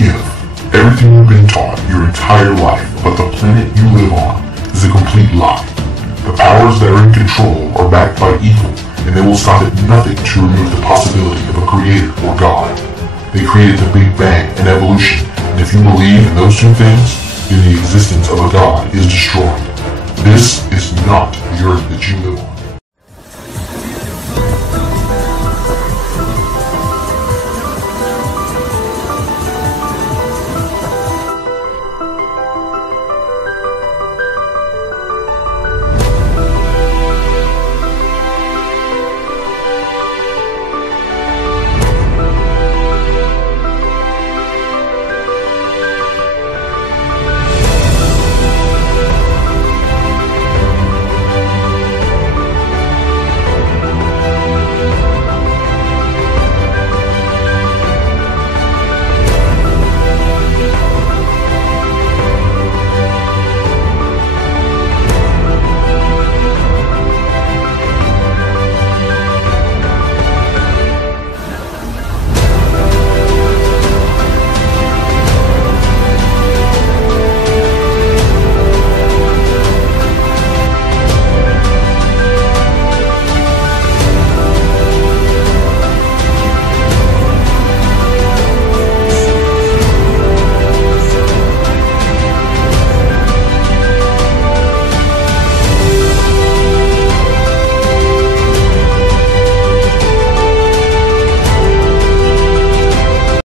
if everything you've been taught your entire life about the planet you live on is a complete lie, the powers that are in control are backed by evil, and they will stop at nothing to remove the possibility of a creator or God. They created the Big Bang and evolution, and if you believe in those two things, then the existence of a God is destroyed. This is not the earth that you live on.